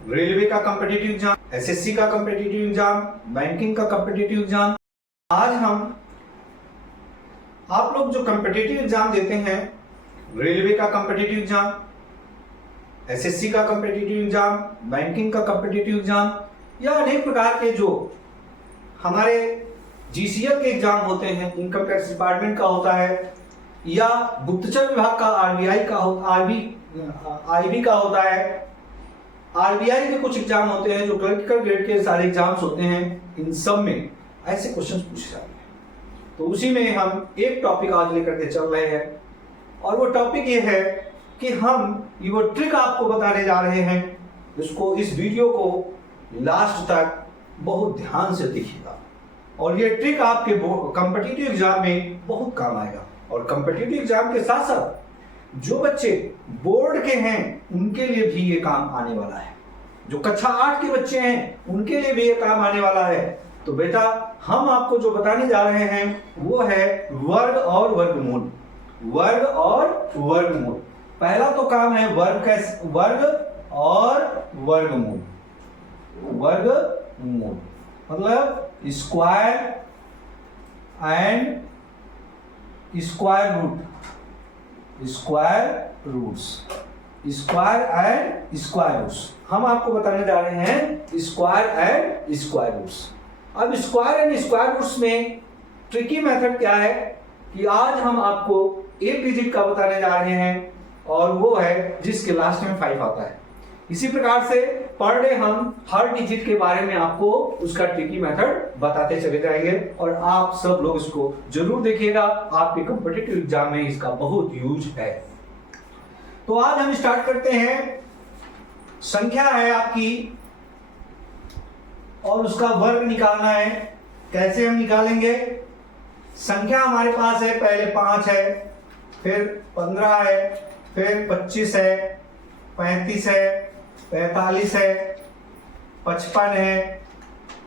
Railway का competitive exam, SSC का competitive exam, banking का कॉम्पिटिटिव एग्जाम। आज हम आप लोग जो कॉम्पिटिटिव एग्जाम देते हैं, रेलवे का कॉम्पिटिटिव एग्जाम, एसएससी का कॉम्पिटिटिव एग्जाम, बैंकिंग का कॉम्पिटिटिव एग्जाम या अनेक प्रकार के जो हमारे जीसीएल के एग्जाम होते हैं, इनकम टैक्स डिपार्टमेंट का होता है या गुप्तचर विभाग का आरबीआई का आईबी का होता है, आरबीआई के कुछ एग्जाम होते हैं जो क्लर्किकल ग्रेड के सारे एग्जाम्स होते हैं। इन सब में ऐसे क्वेश्चंस पूछे जाते हैं। तो उसी में हम एक टॉपिक आज लेकर के चल रहे हैं और वो टॉपिक ये है कि हम ये वो ट्रिक आपको बताने जा रहे हैं। इस वीडियो को लास्ट तक बहुत ध्यान से देखिएगा और ये ट्रिक आपके कॉम्पिटिटिव एग्जाम में बहुत काम आएगा। और कॉम्पिटिटिव एग्जाम के साथ साथ जो बच्चे बोर्ड के हैं उनके लिए भी ये काम आने वाला है। जो कक्षा 8 के बच्चे हैं उनके लिए भी ये काम आने वाला है। तो बेटा हम आपको जो बताने जा रहे हैं वो है वर्ग और वर्गमूल। वर्ग और वर्गमूल। पहला तो काम है वर्ग और वर्गमूल। वर्गमूल मतलब square and square root. Square roots. Square and square roots हम आपको बताने जा रहे हैं। Square and square roots. अब स्क्वायर एंड स्क्वायर रूट्स में ट्रिकी मेथड क्या है कि आज हम आपको एक डिजिट का बताने जा रहे हैं और वो है जिसके लास्ट में 5 आता है। इसी प्रकार से पर डे हम हर डिजिट के बारे में आपको उसका ट्रिकी मेथड बताते चले जाएंगे और आप सब लोग इसको जरूर देखिएगा। आपके कॉम्पिटिटिव एग्जाम में इसका बहुत यूज है। तो आज हम स्टार्ट करते हैं। संख्या है आपकी और उसका वर्ग निकालना है। कैसे हम निकालेंगे? संख्या हमारे पास है, पहले 5 है, फिर 15 है, फिर 25 है, 35 है, 45 है, 55 है,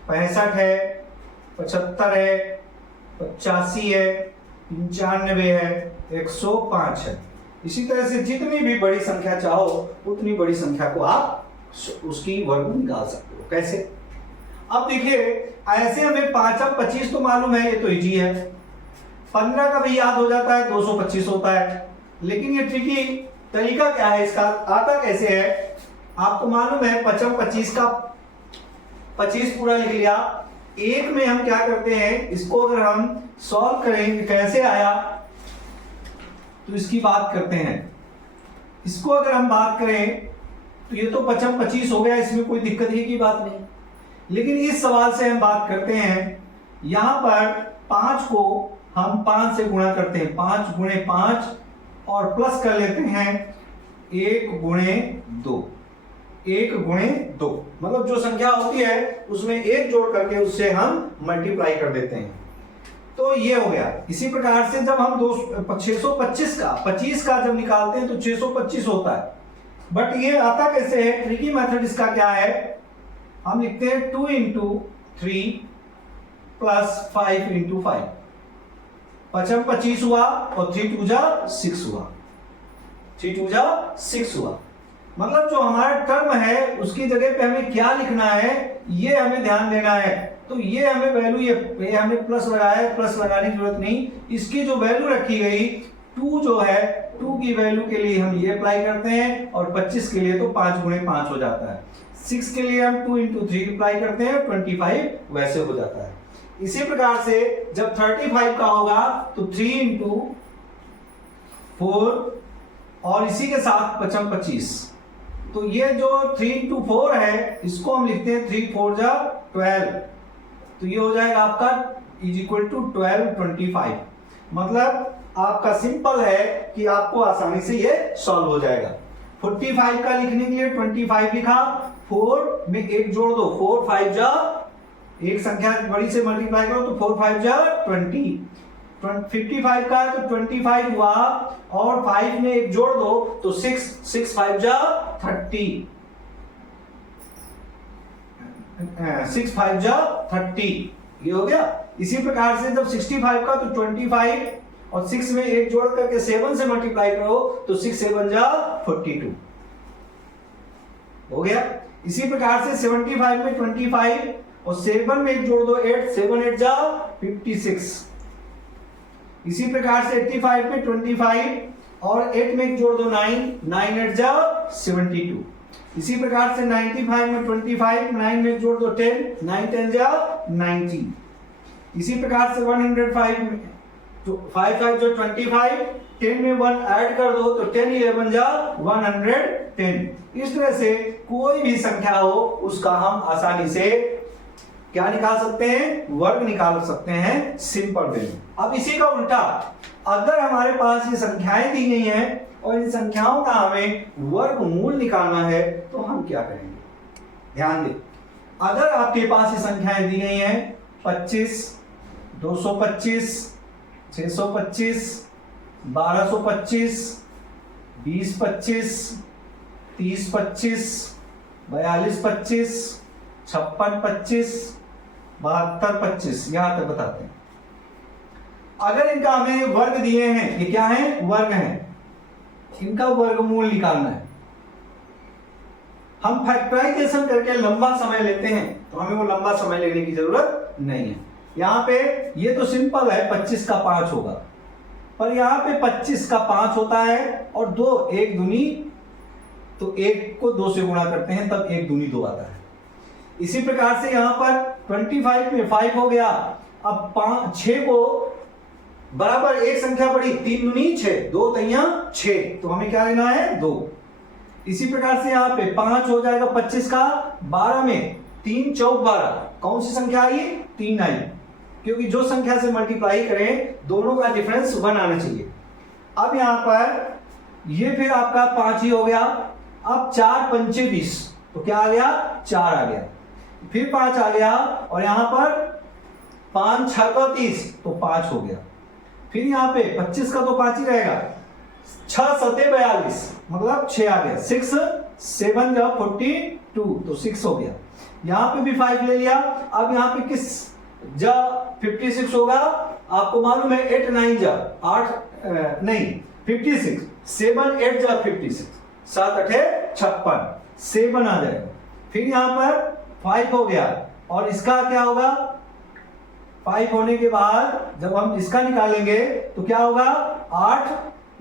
65 है, 75 है, 85 है, 95 है, 105 है। इसी तरह से जितनी भी बड़ी संख्या चाहो उतनी बड़ी संख्या को आप उसकी वर्ग निकाल सकते हो। कैसे? अब देखिए, ऐसे हमें 5 और 25 तो मालूम है, ये तो इजी है। 15 का भी याद हो जाता है, 225 होता है। लेकिन ये ट्रिकी तरीका क्या है इसका, आता कैसे है? आपको मालूम है 25 का 25 पूरा लिख लिया। एक में हम क्या करते हैं, इसको अगर हम सॉल्व करेंगे कैसे आया तो इसकी बात करते हैं। इसको अगर हम बात करें तो ये तो 25 हो गया, इसमें कोई दिक्कत ही की बात नहीं। लेकिन इस सवाल से हम बात करते हैं, यहां पर 5 को हम 5 से गुणा करते हैं, 5 गुणे 5 और प्लस कर लेते हैं 1 गुणे 2। 1 गुणे 2 मतलब जो संख्या होती है उसमें 1 जोड़ करके उससे हम मल्टीप्लाई कर देते हैं। तो ये हो गया। इसी प्रकार से जब हम 625 का 25 का जब निकालते हैं तो 625 होता है। बट ये आता कैसे है? ट्रिकी मेथड इसका क्या है, हम लिखते हैं 2 × 3 प्लस 5 × 5। 25 हुआ और 3 2 जा 6 हुआ। 3 2 जा 6 हुआ। मतलब जो हमारा टर्म है उसकी जगह पे हमें क्या लिखना है ये हमें ध्यान देना है। तो ये हमें वैल्यू, ये हमें प्लस लगाया है, प्लस लगाने की जरूरत नहीं। इसकी जो वैल्यू रखी गई 2 जो है, 2 की वैल्यू के लिए हम ये अप्लाई करते हैं और 25 के लिए तो 5 गुणे 5 हो जाता है। 6 के लिए हम 2 × 3 अप्लाई करते हैं, 25 वैसे हो जाता है। इसी प्रकार से जब 35 का होगा तो 3 × 4 और इसी के साथ 25। तो ये जो 3 × 4 है इसको हम लिखते हैं 3 4 जा 12। तो ये हो जाएगा आपका = 12 25। मतलब आपका सिंपल है कि आपको आसानी से ये सॉल्व हो जाएगा। 45 का लिखने के लिए 25 लिखा, 4 में 1 जोड़ दो, 4 5 जा, एक संख्या बड़ी से मल्टीप्लाई करो तो 4 5 जा 20। 55 का है तो 25 हुआ और 5 में 1 जोड़ दो तो 6 5 जा 30। 6 5 जा 30 ये हो गया। इसी प्रकार से जब 65 का तो 25 और 6 में 1 जोड़ करके 7 से मल्टीप्लाई करो तो 6 7 जा 42 हो गया। इसी प्रकार से 75 में 25 और 7 में एक जोड़ दो 8, 7 8 जा 56। इसी प्रकार से 85 में 25 और 8 में एक जोड़ दो 9, 9 8 जा 72। इसी प्रकार से 95 में 25, 9 में एक जोड़ दो 10, 9 10 जा 90। इसी प्रकार से 105 में 5 5 जो 25, 10 में 1 ऐड कर दो तो 10 11 जा 110। इस तरह से कोई भी संख्या हो उसका हम आसानी से क्या निकाल सकते हैं, वर्ग निकाल सकते हैं सिंपल वे में। अब इसी का उल्टा, अगर हमारे पास ये संख्याएं दी गई हैं और इन संख्याओं का हमें वर्गमूल निकालना है तो हम क्या करेंगे, ध्यान दें। अगर आपके पास ये संख्याएं दी गई हैं 25, 225, 625, 1225, 2025, 3025, 4225, 5625, 7225, यहां तक बताते हैं। अगर इनका हमें वर्ग दिए हैं, ये क्या है, वर्ग हैं, इनका वर्गमूल निकालना है। हम फैक्टराइजेशन करके लंबा समय लेते हैं तो हमें वो लंबा समय लेने की जरूरत नहीं है। यहां पे ये तो सिंपल है, 25 का 5 होगा, पर यहां पे 25 का 5 होता है और 2 1 दूनी, तो 1 को 2 से गुणा करते हैं तब 1 दूनी 2 आता है। इसी प्रकार से यहां पर 25 में 5 हो गया। अब 6 को बराबर एक संख्या पड़ी, 3 दूनी 6, 2 तैया 6, तो हमें क्या लेना है 2। इसी प्रकार से यहाँ पे 5 हो जाएगा 25 का, 12 में 3 चौक 12, कौन सी संख्या आई, 3 आई, क्योंकि जो संख्या से मल्टीप्लाई करें दोनों का डिफरेंस 1 आना चाहिए। अब यहां पर ये फिर आपका 5 ही हो गया। अब 4 पंचे 20, तो क्या आ गया, 4 आ गया, फिर 5 आ गया और यहां पर 5 6 का 30, तो 5 हो गया। फिर यहाँ पे 25 का तो 5 ही रहेगा, 6 7 42, मतलब 6 आ गया, 6 7 जा 42, तो 6 हो गया। यहाँ पे भी 5 ले लिया। अब यहाँ पे किस जा 56 होगा, आपको मालूम है 8 9 जा 8 नहीं 56, 7 8 जा 56, 7 8 56, 7 आ जाएगा। फिर यहाँ पर 5 हो गया और इसका क्या होगा, 5 होने के बाद जब हम इसका निकालेंगे तो क्या होगा, 8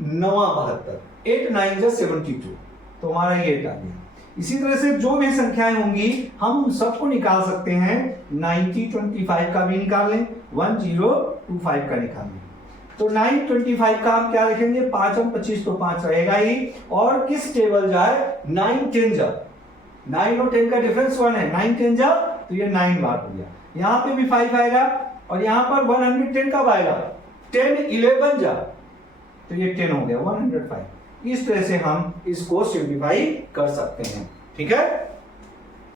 9 72, 8 9 जा 72, तो हमारा ये 8 आ गया। इसी तरह से जो भी संख्याएं होंगी हम सबको निकाल सकते हैं। 90 25 का भी निकाल लें, 1025 का निकाल लें। तो 9 25 का हम क्या लिखेंगे, 5 और 25 तो 5 रहेगा ही, और किस टेबल जाए, 9 10 जा, 9 और 10 का डिफरेंस 1 है, 9 10 जा, तो ये 9 बार हो गया। यहाँ पे भी 5 आएगा और यहाँ पर 110 कब आएगा, 10 11 जा, तो ये 10 हो गया, 105। इस तरह से हम इसको सिंप्लीफाई कर सकते हैं, ठीक है।